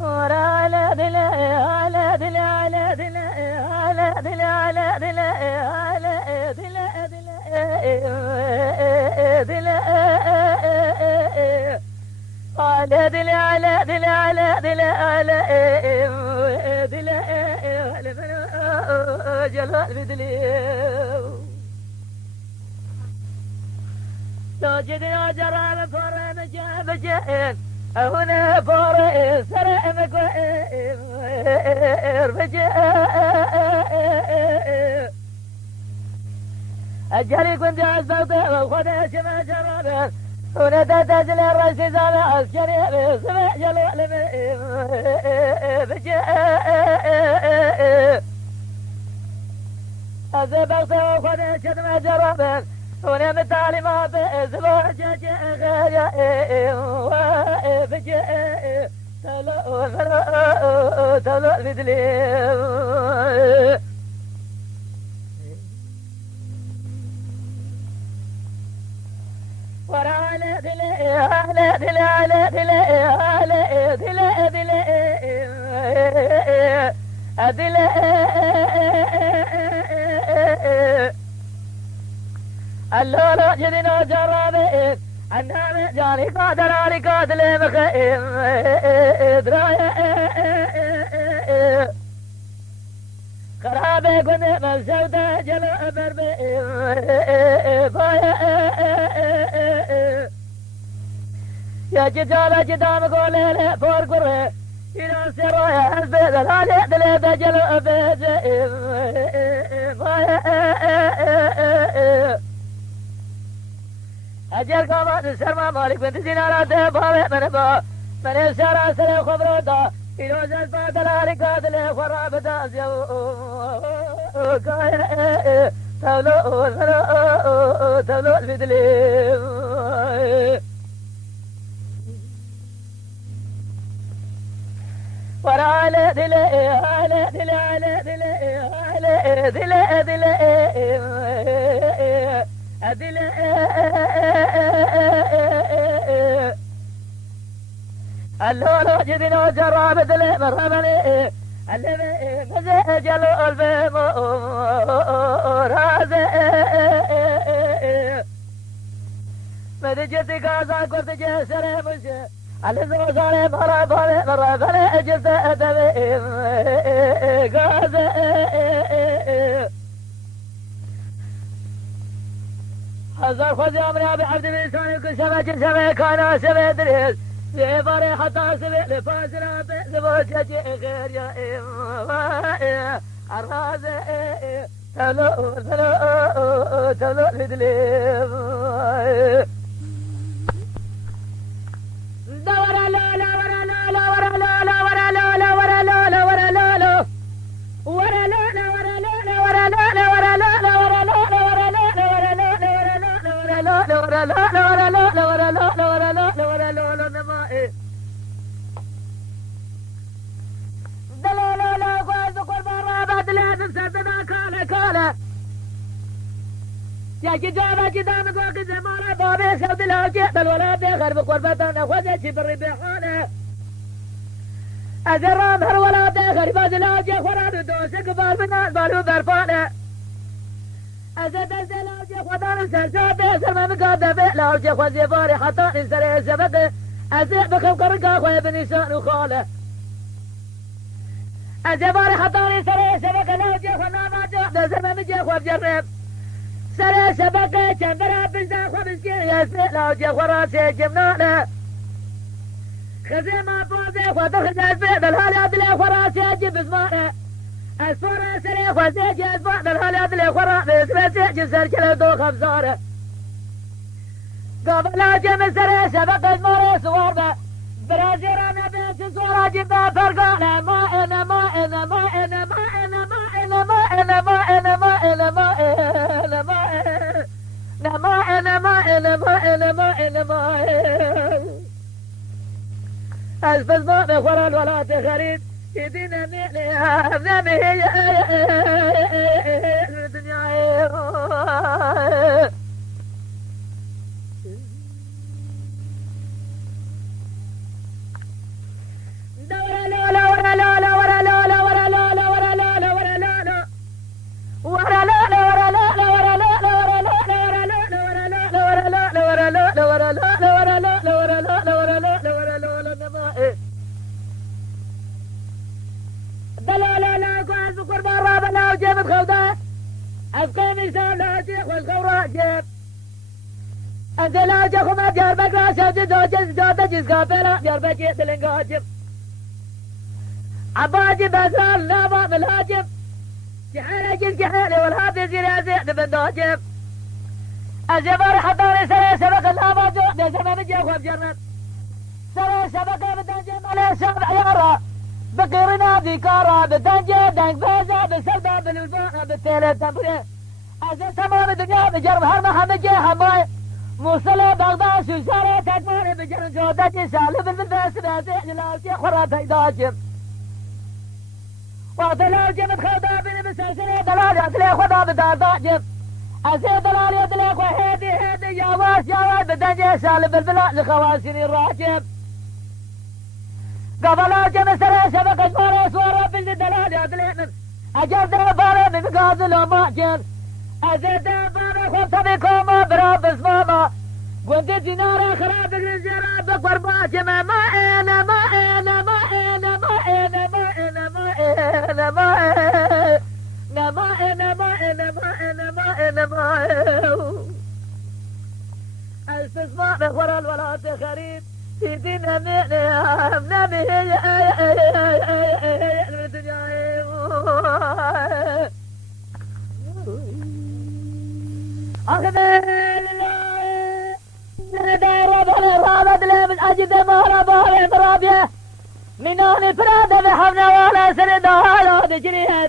ورا لا دل على دل على دل على دل على دل على دل دل على دل على دل على دل على دل جلال بدلي لو جدنا جرى فرنا جاب جين هنا فور سرع مقوير بجير أجهلي كنت عزبته وخذ شما جرابه هنا تتجل الرئيس زال عسكري سمع جلال بجير أزبغته وخذ شما جرابه هنا مثالي ما بأسبوع جاجي غير بجي تلو بدلي ورا على دلي على دلي على دلي على دلي دلي دلي اللولو جدنا جرابين عنا جاني قادر علي قاتل مخيم درايا خرابي كنت مبسوطة جلو بربي بايا يا جدالة جدام قولي لي فور قري إلو سرويا البيت الهالي دليت جلو بيجي بايا أجل كمان السرما مالك بنت زينارات باوي من با من سارا سر خبرودا إلو زلفا دلالي قاتل خرابتا زيو تولو تولو البدلي ورا على دلي على دلي على دلي على دلي دلي أدل اللولو جدنا جراب دل مرمني اللي مزجلو البيم راز مدجت كازا كنت جسر مش اللي زوجاني مرابني جلت أدبي غاز هزار خوزي أمري أبي عبد بلساني كل سمك سمك كان سمك دريس لباري حتى سمك لفاسنا سمك غير يا إيه الراز تلو تلو تلو لدليم دورا لا لا ورا لا لا ورا لا لا ورا لا لا ورا لا لا ورا لا لا ورا لا لا ورا لا لا ورا لا لا ورا لا لا ورا لا لا ورا لا لا ورا لا لا ورا لا لا ورا لا لا ورا لا لا ورا لا لا ورا لا لا نمائي دلا لا لا قاز قربا بعد لا تسدنا كاله كاله يا جدابا جدام قوق زمان بابي سود الهوجه الولاد غرب قربتنا خذت بالربحانه أزرام هالولاد غرب الهوجه فراد دوسك بالبنات بالو برفانه أزد الزلاجة خدان سرسابة سرما مقادة لاوجة خوزي باري حتى نسري سبقه أزيق بخوك رقا خوي بنسان وخاله أزي باري حتى نسري سبقه لاوجة خناما جوحدة سرما مجي خوف جرب سري سبقه چندرا بلزا خوف مسكين يسري لاوجة خراسي جمنانه خزي ما بوزي خو دخل البيت الهالي عدلي خراسي أجيب زمانه الصورة سري خوزي جاز بعد الهالات اللي خورا بسبسي جسر كلا دو خبزارة قبل أجم سري سبق الموري صواربة برازيرانا بيش صورة جدا فرقانا ما إنا ما إنا ما إنا ما إنا ما إنا ما إنا ما إنا ما إنا ما إنا ما إنا ما إنا ما إنا ما إنا ما إنا ما ألفز ما بخورا الولات خريد يدينا نعليها بنامي الدنيا دورة جيب خوضة أبقى مثال لاجئ والغورة جيب أنت لاجئ خما ديار بقرا شوجي دوجز دوجة جز قابلة ديار بقية دلنقاجب عباجي بزال نابا ملاجب جحيلة جز جحيلة والهابي زيري أزيد بندوجب الجبار حضاري سري سبق النابا جو دي زمان بجي أخوة بجرد سري سبق بدنجم عليه شاب عيارة بقيرنا بكارة بدنجة دنج بيزا بسلبة بالوزانة بالتيلة تنبري أزي تمام الدنيا بجرب هرمحة بجي حماي موصلة بغداد شوشارة تكماني بجرن جودتي سالب بالبس بازي جلاوتي خرات هيداجم وقت لو جمت خوضا بني بسلسلة دلال يطلي خدا بداداجم أزي دلال يطلي خو هيدي يا واس بدنجة سالب بالبلاء لخواسيني الراجم قبل جمع سري شبك اجمالي سوارا بلد دلال يطلي من أجر دبالي من غازل ومعجن أزي دبالي خبطة بكوما براب اسماما قلت دينارا خراب الجراب بقربات ما انا ما انا ما انا ما انا ما انا ما انا ما انا ما انا ما انا ما انا ما انا ما استثمار بخور الولاد خريب سيدنا نبي أجد مهربا برابيه منون فرادة بحفنة ولا سردها تجريها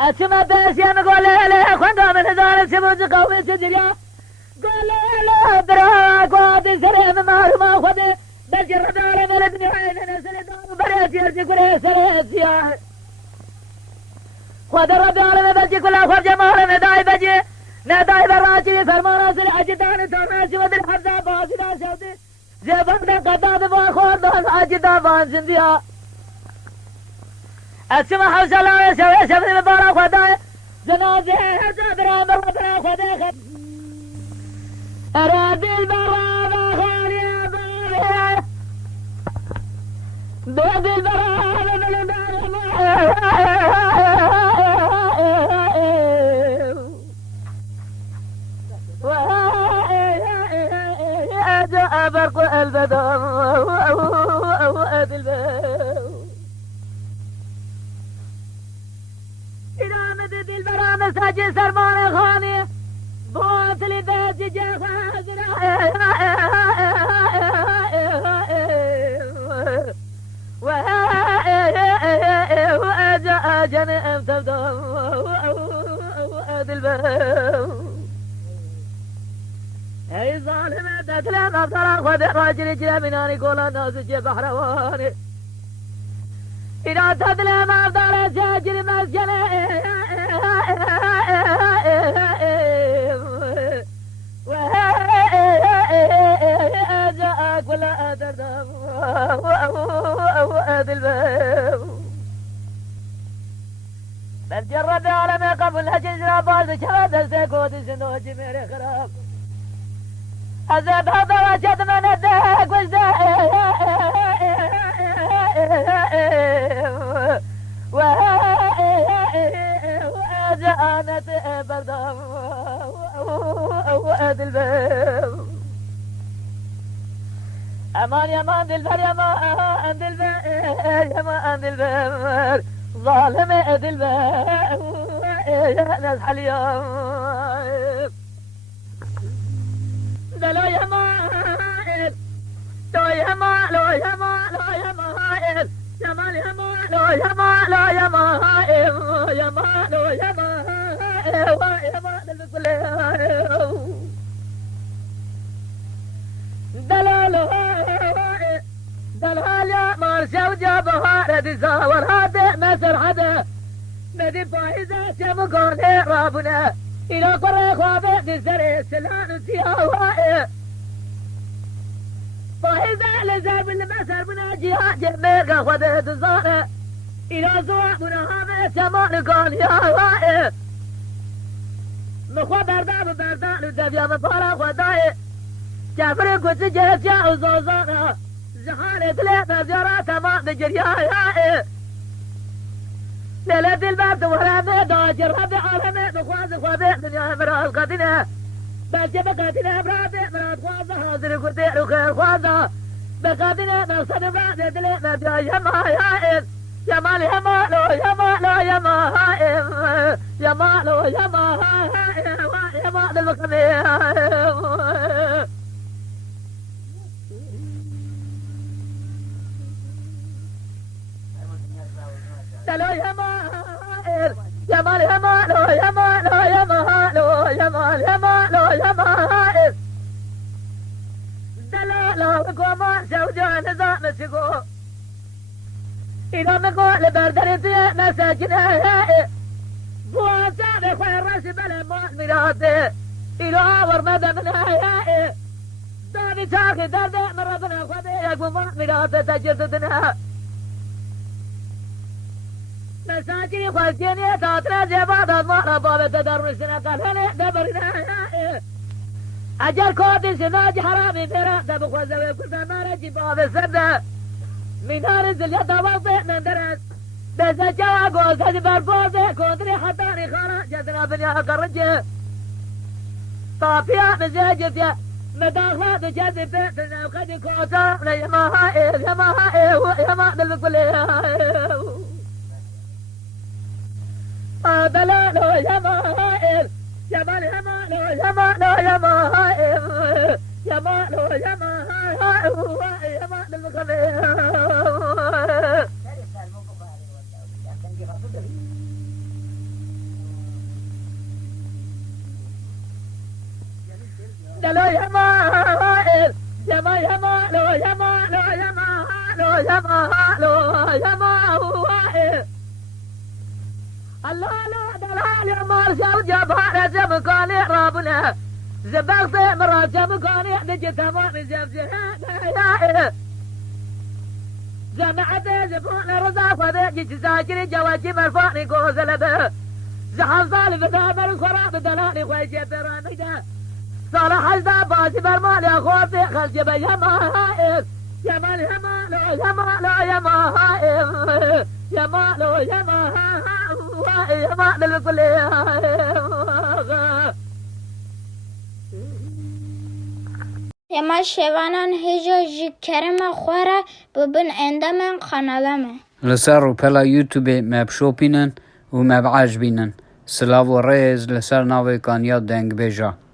أسمى بس يا مقول لا خندوا من هزار سبوز قوي تجريها قول لا براك وادي سريع مهرما خذ بس جرد على ملدني عيننا سردان بريت يرجي كل سريع خذ الربي على بلجي كل أخوة جمال نداي بجي نداي براجي فرمانا سرع جدان توناسي ودل حفظة باسنا شوتي زبان قطاب واخوان دان أجدا بان زنديا أسمى حوصة لا يسوي سبني مبارا خداي جنازي زبرا مربنا خداي أرادي البرا خالي باري بيدي البرا برق البدر وأدي الباب إذا مدد البرا مساجي سرمان خاني بوت لبيت جيخا وأجا جنم تبدو وأدي الباب اي ظالمة تتلم افضل خذ راجل جلا مناني قول الناس جي بحرواني اذا تتلم افضل ساجل مسجنة وأجاك ولا أدردم وأدي الباب بل جرد عالمي قبل هجل رابال شرد السيكوت سنوج ميري خراب أزاد هذا وجد من الدهق وجده وأجانت بردام وأدي الباب أمان يمان دلبر يمان دلبر يمان دلبر ظالم أدي الباب نزح اليوم لا يا مائل لا يا مائل لا يا مائل لا يا مائل يا مائل يا مائل لا يا مائل لا يا مائل يا مائل يا مائل يا مائل بكل دلال دلال يا مارشا وجابها ردي زاور هذا مسر هذا مدي فايزة شمقون رابنا إلى قرى خوابه دزر سلان سياوائه فايزة لزاب المسر بنا جهات جميل خذ دزاره إلى زواء بنا هذا سمان قال يا وائه مخوا بردان لدفيا مطارا خدائه جافر قدس جهة وزوزانه زحالة ليه مزيرا تمام بجريا يائه ليلة البرد ورامي داجر ربي عالمي بخواز خوابي دنيا مراد قدنا بلجة بقاتنا برادي مراد خوازة حاضر قدير وخير خوازة بقاتنا مقصد مراد دلي مبيا يما يائم يمال يمالو يمالو يما هائم يمالو يما هائم يمال المكمي دلو يمال يمال يمالو يمالو يمالو يمال يمالو يمال دلالو قوما زوجان نظام سيقو إذا مقول لبردرتي مساجنها بواسع بخير راس بلا ما ميراثي إذا ورمد منها دابي ساقي درد مرضنا خذي يقوم ميراثي تجددنا مساجني خلقيني تاتنا زبادة ما بابا تدرسنا قال هلا دبرنا أجل كودي سناج حرامي ميرا دبخوا زوي كل ما رجي بابا سده من هارز اليد وضع من درس بس جوا قوز هذي بربوزة كودري حطاني خارا جدنا بنيا قرجة طافيا مزاجتيا مداخلة بجد بيتنا وخدي كوزا يما هائل يما هائل يما دلبكولي دلالو يما هائل يما يما يما يما هائل يما يما هائل يما دلبكولي دلو يما هائل يما يما لو يما لو يما لو يما لو يما هائل الله لا دلال يما رجال جبار زمكاني رابنا زبغت مرا زمكاني نجي تمام زبزه جمعت زبون رزا فدي جزاجري جواجي مرفاني غوزلبه زحف ظالم دامر خراب دلالي خويجي براميده صالح حزدا بازي برمال يا خوفي خلج يما هائل يمال يما لو يما لو يما هائل يما لو يما هائل يما للكل يما شوانان هجا جي كرم خوارا ببن عندما قنالما لسر و پلا یوتیوب مب شوپینن و مب عجبینن سلاو و ریز لسر ناوی کانیا دنگ بیجا